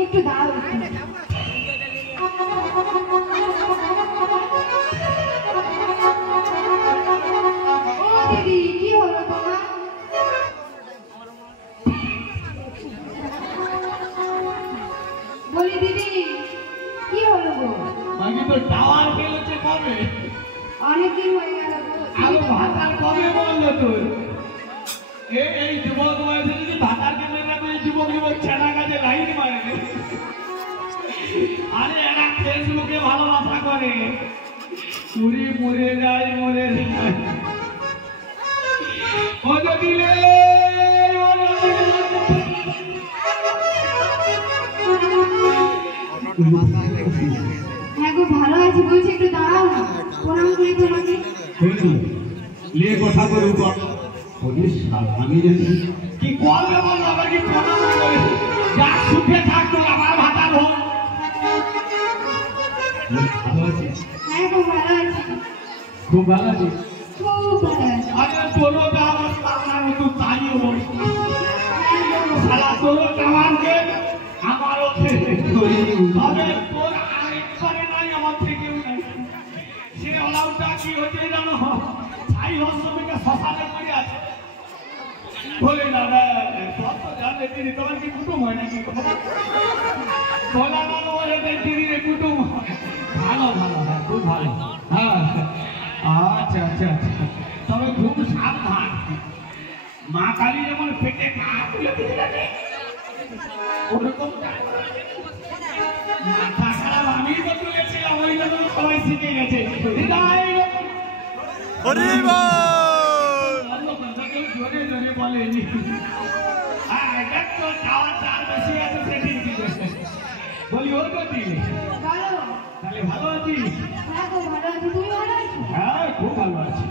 একটু দাও দিদি কি হলো তোমার? বলি দিদি কি হলো গো? মাগি তো টাওয়ার খেলেছে কবে? অনেকদিন হয়ে গেল গো। আরে ভাতার কবে বললো তুই? এই যুবক বয়সে যদি ভাতার কে মেরে রাখো, এই যুবক ছেনা কাজে লাইন মারে। আরে এরা ফেসবুকে ভালোবাসা করে, পুরি মরে যায় মরে যায়। ও দিলে হ্যাঁ গো ভালো আছি, বলছি একটু দাঁড়াও না, প্রণাম করি তোমাকে। লিয়ে কথা করে উপর পুলিশ আমি জানি কি করবে বল, আবার কি প্রণাম করে যা সুখে থাকতো আবার ভাতা ভোগ। ভালো আছি? হ্যাঁ গো ভালো আছি, খুব ভালো আছি, খুব ভালো আছি। আরে তোরও যা অবস্থা আমার মতো তাই অবস্থা। সারা তোরও টাওয়ারকে আমারও তবে তোর আরেকবারে নাই, আমার থেকেও নাই। সে অলাউটা কি হচ্ছে জানো, ছাই হস্তমিকা শ্মশানে পড়ে আছে বলে দাদা সব তো জানলে তিনি তোমার কি কুটুম হয় নাকি? বলা ভালো বলে তিনি কুটুম ভালো ভালো, হ্যাঁ খুব ভালো, হ্যাঁ আচ্ছা আচ্ছা আচ্ছা। তবে খুব সাবধান, মা কালী যেমন পেটে কাজ তুলে দিয়েছে ওরকম মাথা খারাপ আমি তো তুলেছিলাম, ওই জন্য সবাই শিখে গেছে। জোরে জোরে বলেনি, বলি ওর গতি তাহলে ভালো আছিস? হ্যাঁ গো ভালো আছি, তুমি ভালো আছো? হ্যাঁ খুব ভালো আছি।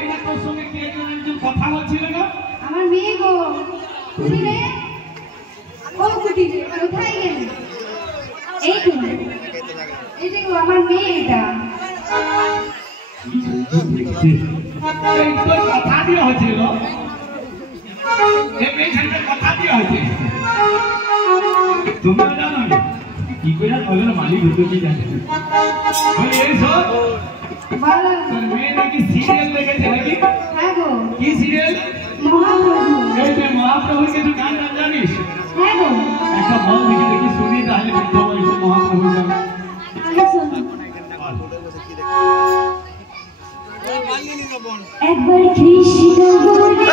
এই যে তোর সঙ্গে কে একজন কথা বলছিল না? আমার মেয়ে গো। তুমি রে ও কুটি রে কোথায় গেলে? এই তো এই যে গো আমার মেয়ে, এটা এই তোর কথা দিয়ে হয়েছিল, এই মেয়েখানটা কথা দিয়ে হয়েছে তোমরা জানো কি করে বলে না, মালিক ঢুকে জানে। বলি এই সব ভালো। তোর মেয়ে নাকি সিরিয়াল দেখেছে নাকি? হ্যাঁ গো। কি সিরিয়াল? মহাপ্রভু। এই যে মহাপ্রভুর কিছু গান গান জানিস? হ্যাঁ গো। একটা বল দেখে দেখি শুনি, তাহলে বৃদ্ধ বয়সে মহাপ্রভুর গান একবার কৃষ্ণ বলে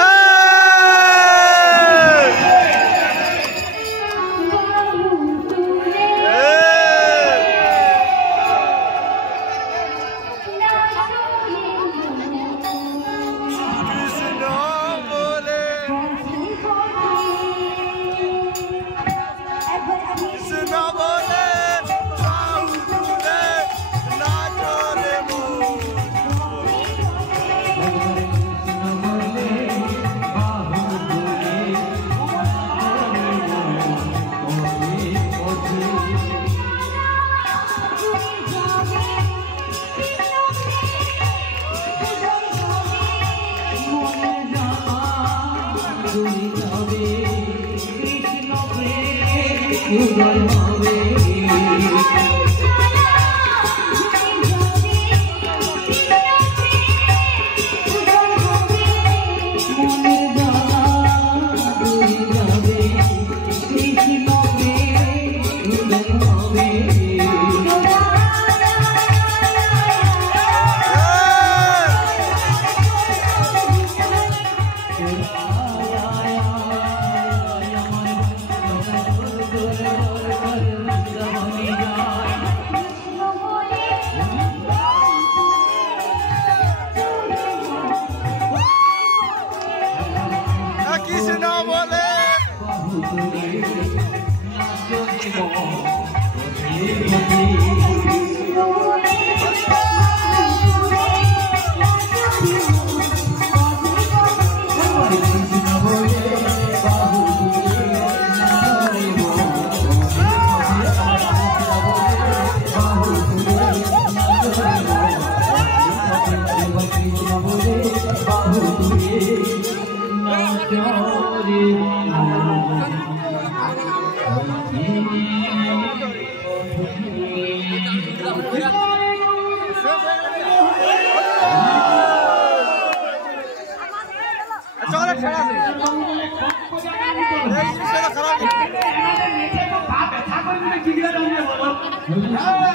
এনাদের নেচে তো পা ব্যথা করে দিলে কি করে বলো